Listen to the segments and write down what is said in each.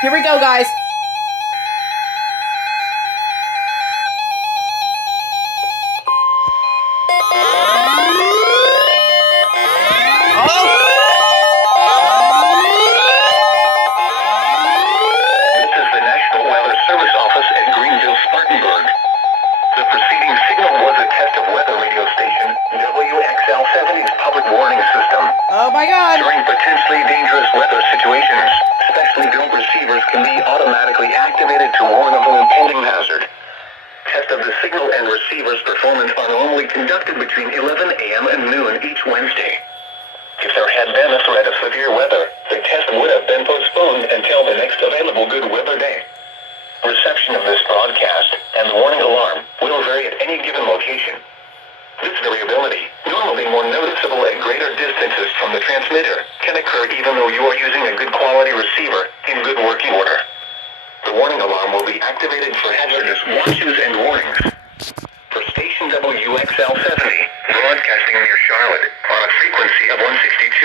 Here we go, guys. The preceding signal was a test of weather radio station WXL-70's public warning system. Oh my God. During potentially dangerous weather situations, specially built receivers can be automatically activated to warn of an impending hazard. Test of the signal and receiver's performance are normally conducted between 11 a.m. and noon each Wednesday. If there had been a threat of severe weather, the test would have been postponed until the next available good weather day. Reception of this broadcast and the warning alarm will vary at any given location. This variability, normally more noticeable at greater distances from the transmitter, can occur even though you are using a good quality receiver in good working order. The warning alarm will be activated for hazardous watches and warnings. For station WXL-70, broadcasting near Charlotte, on a frequency of 162.475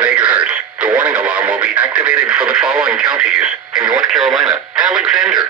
MHz, the warning alarm will be activated for the following counties: in North Carolina, Alexander,